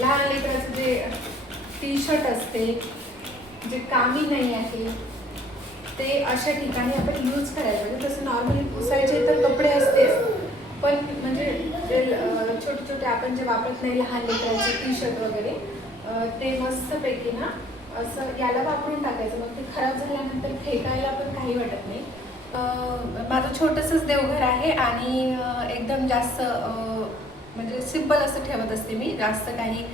लहान लेकराचं जे T shirt असते जे कामी नाही आहे ते अशा ठिकाणी आपण यूज करायला पाहिजे. तसं नॉर्मली पुसायचे तर कपडे असतेच, पण म्हणजे जे छोटे छोटे आपण जे वापरत नाही लहान लेकरांचे टी शर्ट वगैरे ते मस्तपैकी ना असं याला वापरून टाकायचं. मग ते खराब झाल्यानंतर फेकायला पण काही वाटत नाही. माझं छोटंसंच देवघर आहे आणि एकदम जास्त म्हणजे सिम्पल असं ठेवत असते मी. जास्त काही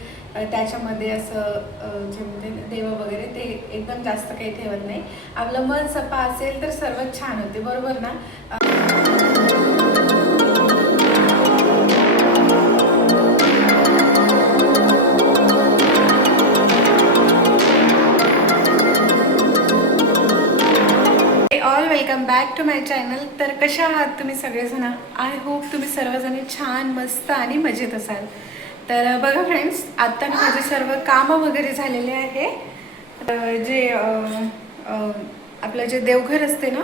त्याच्यामध्ये असं जे म्हणजे देव वगैरे ते एकदम जास्त काही ठेवत नाही. आपलं मन सफा असेल तर सर्वच छान होते, बरोबर ना. All welcome back to my channel. तर कशा आहात तुम्ही सगळेजण? आय होप तुम्ही सर्वजण छान मस्त आणि मजेत असाल. तर बघा फ्रेंड्स, आत्ता ना माझे सर्व कामं वगैरे झालेले आहे. जे आपलं जे देवघर असते ना,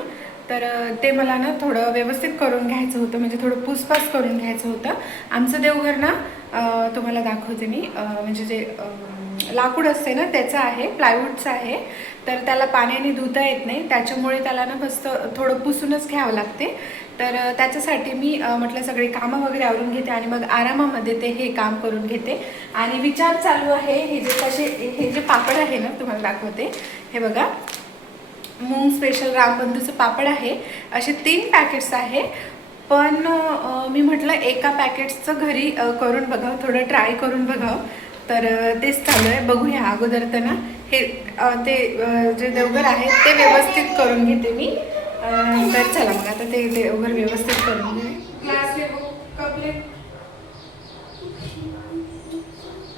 तर ते मला ना थोडं व्यवस्थित करून घ्यायचं होतं, म्हणजे थोडं पुसपास करून घ्यायचं होतं. आमचं देवघर ना तुम्हाला दाखवते मी. म्हणजे जे लाकूड असते ना त्याचं आहे, प्लायवूडचं आहे. तर त्याला पाण्याने धुता येत नाही, त्याच्यामुळे त्याला ना मस्त थोडं पुसूनच घ्यावं लागते. तर त्याच्यासाठी मी म्हटलं सगळे कामं वगैरे आवरून घेते आणि मग आरामामध्ये ते हे काम करून घेते. आणि विचार चालू आहे हे जे पापड आहे ना तुम्हाला दाखवते. हे बघा, मूग स्पेशल रामबंधूचं पापड आहे. असे 3 पॅकेट्स आहे. पण मी म्हटलं एका पॅकेट्सचं घरी करून बघावं, थोडं ट्राय करून बघावं. तर तेच चालू आहे. बघूया. अगोदर तर ना हे ते जे देवघर आहे ते व्यवस्थित करून घेते मी. तर चला मग आता ते देवघर व्यवस्थित करून घेते. क्लास कपले.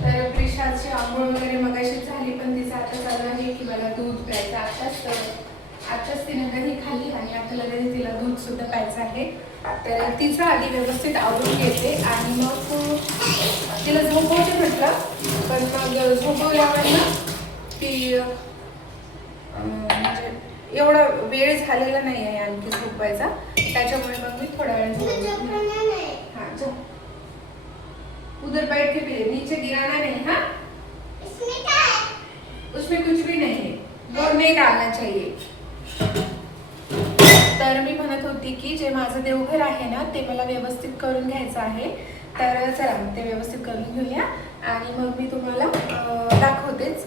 तर प्रिशाची आंघोळ वगैरे मगाशी झाली, पण तिचं आता चालू आहे की मला दूध प्यायचं. आताच तिने दही खाल्ली आणि आता लगेच तिला दूध सुद्धा प्यायचं आहे. तर तिचं आधी व्यवस्थित आवरून घेते आणि मग तिला झोपवते म्हटलं. पण मग झोपवल्यावर ना ती म्हणजे एवढा वेळ झालेला नाही आहे आणखी झोपायचा, त्याच्यामुळे मग मी थोड्या वेळ झोपते. हाँ झोप, उधर बैठ के पी, नीचे गिराना नहीं. हाँ, उसमें कुछ भी नहीं है, वो नहीं डालना चाहिए. तर मी म्हणत होती की जे माझं देवघर आहे ना ते मला व्यवस्थित करून घ्यायचं आहे. तर चला मग ते व्यवस्थित करून घेऊया आणि मग मी तुम्हाला दाखवतेच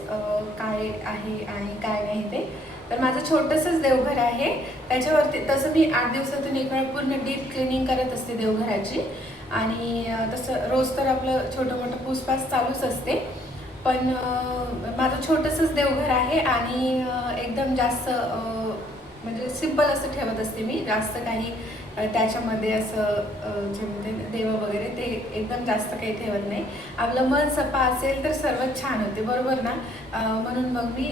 काय आहे आणि काय नाही ते. तर माझं छोटंसंच देवघर आहे. त्याच्यावरती तसं मी 8 दिवसातून एक वेळा पूर्ण डीप क्लिनिंग करत असते देवघराची. आणि तसं रोज तर आपलं छोटं मोठं पुसपास चालूच असते. पण माझं छोटंसंच देवघर आहे आणि एकदम जास्त म्हणजे सिम्पल असं ठेवत असते मी. जास्त काही त्याच्यामध्ये असं जे म्हणजे देव वगैरे ते एकदम जास्त काही ठेवत नाही. आपलं मन सफा असेल तर सर्वच छान होते, बरोबर ना. म्हणून मग मी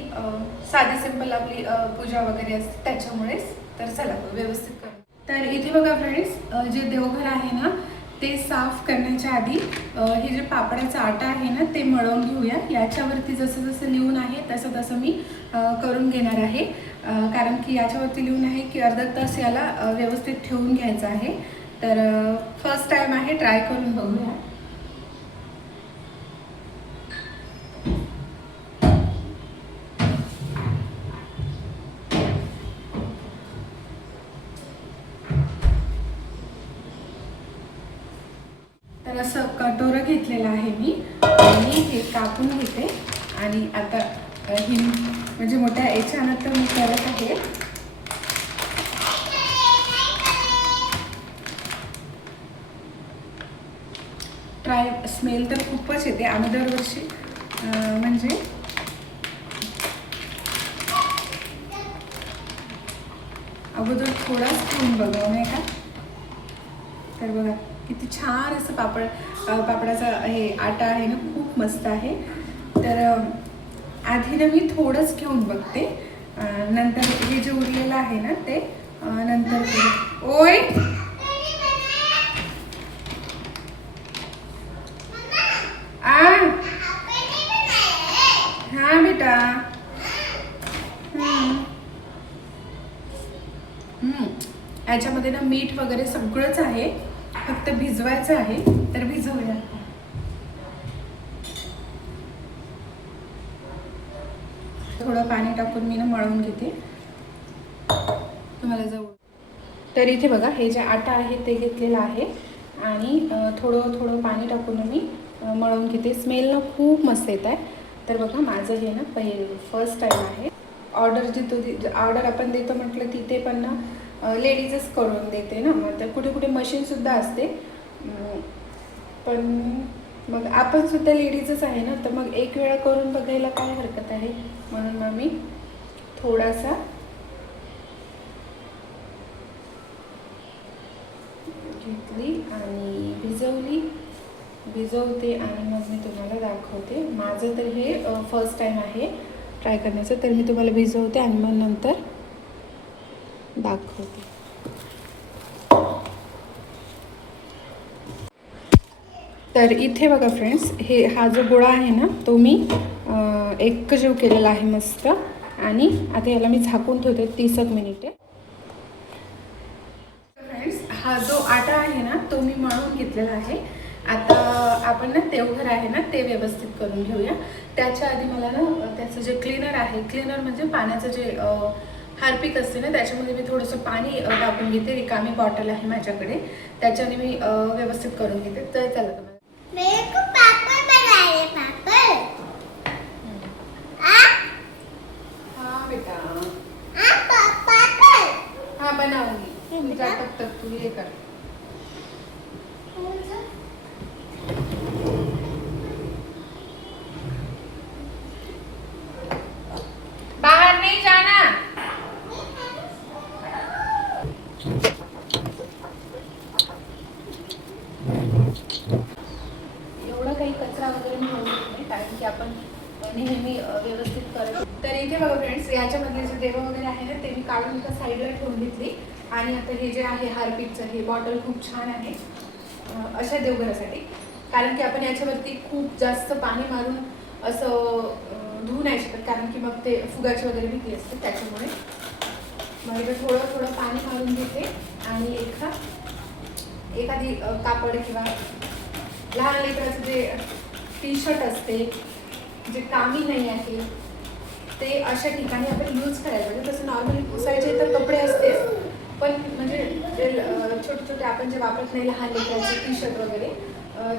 साधी सिम्पल आपली पूजा वगैरे असते त्याच्यामुळेच. तर चला व्यवस्थित करू. तर इथे बघा फ्रेंड्स, जे देवघर आहे ना ते साफ करण्याच्या आधी हे जे पापडाचा आटा आहे ना ते मळवून घेऊया. याच्यावरती जसं जसं लिहून आहे तसं तसं मी करून घेणार आहे. कारण की याच्यावरती लिहून आहे की अर्धा तास याला व्यवस्थित ठेवून घ्यायचं आहे. तर फर्स्ट टाइम आहे, ट्राय करून बघूया. तर असं कटोरं घेतलेलं आहे मी आणि हे कापून घेते. आणि आता ही म्हणजे मोठ्या याच्यानं तर मी करत आहे. ट्राय स्मेल तर खूपच येते. आम्ही दरवर्षी म्हणजे अगोदर थोडाच खाऊन बघावं नाही का. तर बघा किती छान असं पापडाचा हे आटा आहे ना, खूप मस्त आहे. तर आधी ना मी थोडंच घेऊन बघते, नंतर हे जे उरलेलं आहे ना ते नंतर. ओय हाँ बेटा. याच्यामध्ये ना मीठ वगैरे सगळंच आहे, फक्त भिजवायचं आहे. तर भिजवूया. थोडं पाणी टाकून मी ना मळून घेते तुम्हाला जवळ. तर इथे बघा हे जे आटा आहे ते घेतलेलं आहे आणि थोडं थोडं पाणी टाकून मी मळून घेते. स्मेल ना खूप मस्त येत आहे. तर बघा माझं हे ना फर्स्ट टाईम आहे. ऑर्डर आपण देतो म्हटलं तिथे पण ना लेडीजच करून देते ना, मग तर कुठे कुठे मशीनसुद्धा असते, पण मग आपण सुद्धा लेडीजच आहे ना, तर मग एक वेळा करून बघायला काय हरकत आहे. म्हणून मग मी थोडासा घेतली आणि भिजवते आणि मग मी तुम्हाला दाखवते. माझं तर हे फर्स्ट टाईम आहे ट्राय करण्याचं, तर मी तुम्हाला भिजवते आणि मग नंतर दाखवते. तर इथे बघा फ्रेंड्स, हा जो गोळा आहे ना तो मी एकजीव केलेला आहे मस्त. आणि आता याला मी झाकून ठेवते 30 मिनिटे. फ्रेंड्स, हा जो आटा आहे ना तो मी मळून घेतलेला आहे. आता आपण ना देवघर आहे ना ते व्यवस्थित करून घेऊया. त्याच्या आधी मला ना त्याचं जे क्लीनर आहे, क्लीनर म्हणजे पाण्याचं जे हार्पिक असते ना, त्याच्यामध्ये मी थोडंसं पाणी टाकून घेते. रिकामी बॉटल आहे माझ्याकडे, त्याच्याने मी व्यवस्थित करून घेते. तर चला तुम्हाला बेटा हाँ बनाऊंगी. तब तक तू ये कर. बाहर नहीं जाना. एवढा काही कचरा वगैरे मी होत नाही, कारण की आपण नेहमी व्यवस्थित करतो. तर इथे बघा फ्रेंड्स, याच्यामधले जे देव वगैरे आहे ना ते मी काढून एका साईडला ठेवून घेतली. आणि आता हे जे आहे हार्पिकचं हे बॉटल खूप छान आहे अशा देवघरासाठी, कारण की आपण याच्यावरती खूप जास्त पाणी मारून असं धुवू नाही शकत, कारण की मग ते फुगाची वगैरे भीती असते. त्याच्यामुळे मग इथे थोडं थोडं पाणी मारून घेते आणि एखादी कापड किंवा लहान लेकराचं जे टी शर्ट असते जे कामी नाही आहे ते अशा ठिकाणी आपण यूज करायला पाहिजे. तसं नॉर्मली पुसायचे तर कपडे असतेच, पण म्हणजे जे छोटे छोटे आपण जे वापरत नाही लहान लेकराचे टी शर्ट वगैरे,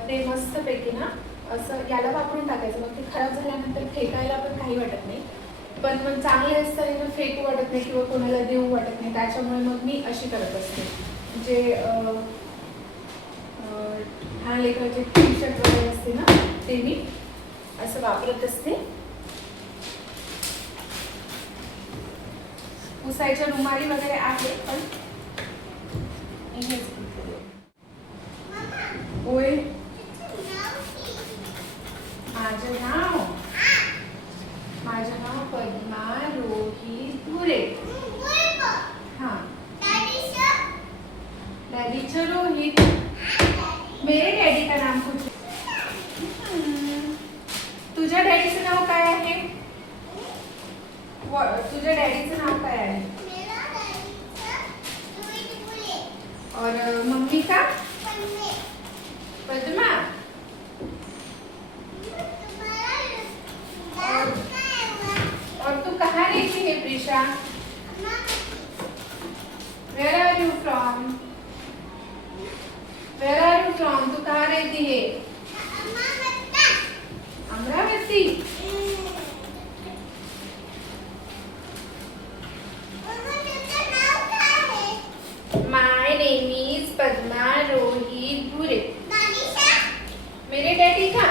ते मस्तपैकी ना असं याला वापरून टाकायचं. मग ते खराब झाल्यानंतर फेकायला पण काही वाटत नाही, पण मग चांगले असताना फेकू वाटत नाही किंवा कोणाला देऊ वाटत नाही. त्याच्यामुळे मग मी अशी करत असते. जे लहान लेकराचे टी शर्ट वगैरे असते ना ते मी असं वापरत असते. पुसायच्या रुमाली वगैरे आहे, पण ओय माझं नाव पद्मा रोहित भुरे. हाँ डैडी रोहित. मेरे डैडी का नाम कुछ. तुझ्या डॅडीचं नाव काय आहे? तुझ्या डॅडीचं नाव काय आहे? और मम्मी का? पद्मा. और तू कहाँ रहती है Prisha? Where are you from? Where are you from? तू कहाँ रहती है? Amravati. My name is Padma Rohit भूरे. मेरे डैडी का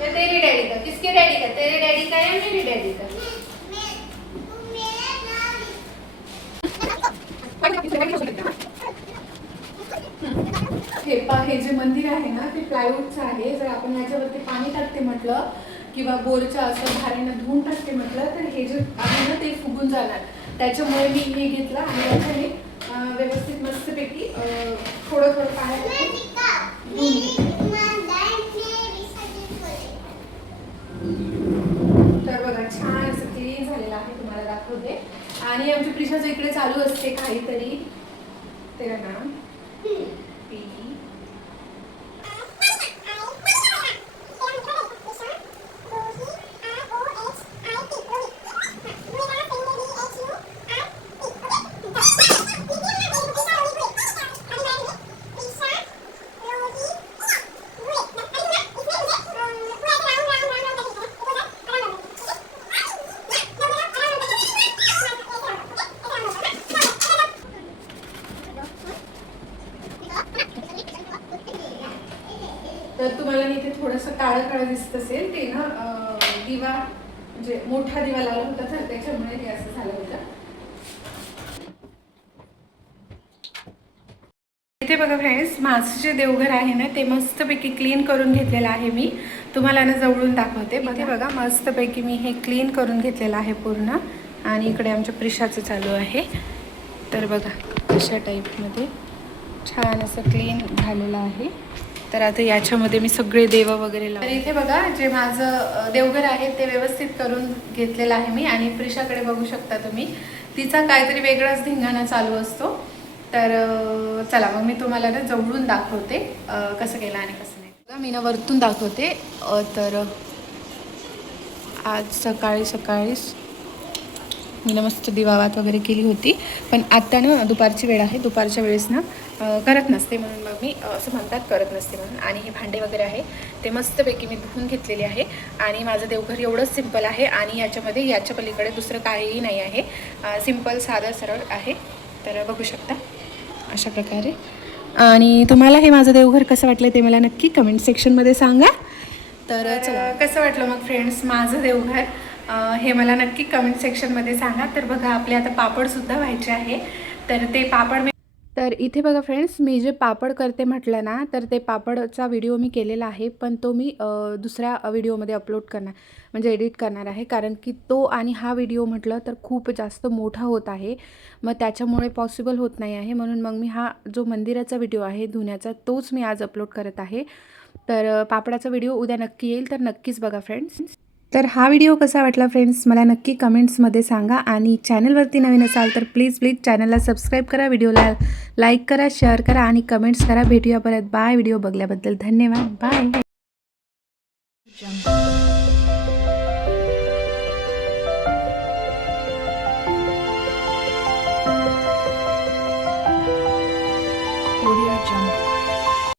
या तेरे डैडी का? किसके डैडी का? तेरे डैडी का या मेरे डैडी का? हे जे मंदिर आहे ना ते प्लायवूडचं आहे. जर आपण याच्यावरती पाणी टाकते म्हटलं किंवा बोरच्या असं भारीनं धुवून टाकते म्हटलं तर हे जे आहे ना ते फुगून जाणार. त्याच्यामुळे मी हे घेतलं आणि याच्याने व्यवस्थित मस्तपैकी थोडं थोडं पाणी तर बघा छान असं क्लीन झालेलं आहे. तुम्हाला दाखवते. आणि आमच्या प्रिशाचं इकडे चालू असते काहीतरी. तेरा नाम काळं दिसत असेल ते ना दिवा म्हणजे मोठा दिवा लावला होता तर त्याच्यामुळे ते असं झालं होतं. इथे बघा फ्रेंड्स, माझं जे देवघर आहे ना ते मस्तपैकी क्लीन करून घेतलेलं आहे मी. तुम्हाला ना जवळून दाखवते. इथे बघा मस्तपैकी मी हे क्लीन करून घेतलेलं आहे पूर्ण. आणि इकडे आमच्या प्रिशाचं चालू आहे. तर बघा अशा टाईपमध्ये छान असं क्लीन झालेलं आहे. तर आता याच्यामध्ये मी सगळे देव वगैरे लावले. तर इथे बघा जे माझं देवघर आहे ते व्यवस्थित करून घेतलेलं आहे मी. आणि प्रिशाकडे बघू शकता तुम्ही, तिचा काहीतरी वेगळाच धिंगाणा चालू असतो. तर चला मग मी तुम्हाला ना जवळून दाखवते कसं केलं आणि कसं नाही. मी ना वरतून दाखवते. तर आज सकाळीच मी ना मस्त दिवावात वगैरे केली होती. पण आत्ता ना दुपारची वेळ आहे. दुपारच्या वेळेस ना करत नसते, म्हणून मग मी असं म्हणतात करत नसते म्हणून. आणि हे भांडे वगैरे आहे ते मस्तपैकी मी धुवून घेतलेले आहे. आणि माझं देवघर एवढंच सिंपल आहे. आणि याच्यामध्ये याच्या पलीकडे दुसरं काहीही नाही आहे. सिंपल साधं सरळ आहे. तर बघू शकता अशा प्रकारे. आणि तुम्हाला हे माझं देवघर कसं वाटलं ते मला नक्की कमेंट सेक्शनमध्ये सांगा. तर चला, कसं वाटलं मग फ्रेंड्स माझं देवघर हे मला नक्की कमेंट सेक्शनमध्ये सांगा. तर बघा आपले आता पापडसुद्धा व्हायचे आहे. तर ते पापड तर इथे बघा फ्रेंड्स, मी जे पापड करते म्हटलं ना, तर ते पापडचा व्हिडिओ मी केलेला आहे. पण तो मी दुसऱ्या व्हिडिओमध्ये अपलोड करणार म्हणजे एडिट करणार आहे. कारण की तो आणि हा व्हिडिओ म्हटलं तर खूप जास्त मोठा होत आहे. मग त्याच्यामुळे पॉसिबल होत नाही आहे. म्हणून मग मी हा जो मंदिराचा व्हिडिओ आहे धुण्याचा तोच मी आज अपलोड करत आहे. तर पापडाचा व्हिडिओ उद्या नक्की येईल. तर नक्कीच बघा फ्रेंड्स. तर हा व्हिडिओ कसा वाटला फ्रेंड्स मला नक्की कमेंट्समध्ये सांगा. आणि चॅनलवरती नवीन असाल तर प्लीज चॅनलला सबस्क्राईब करा, व्हिडिओला लाईक करा, शेअर करा आणि कमेंट्स करा. भेटूया परत. बाय. व्हिडिओ बघल्याबद्दल धन्यवाद. बाय.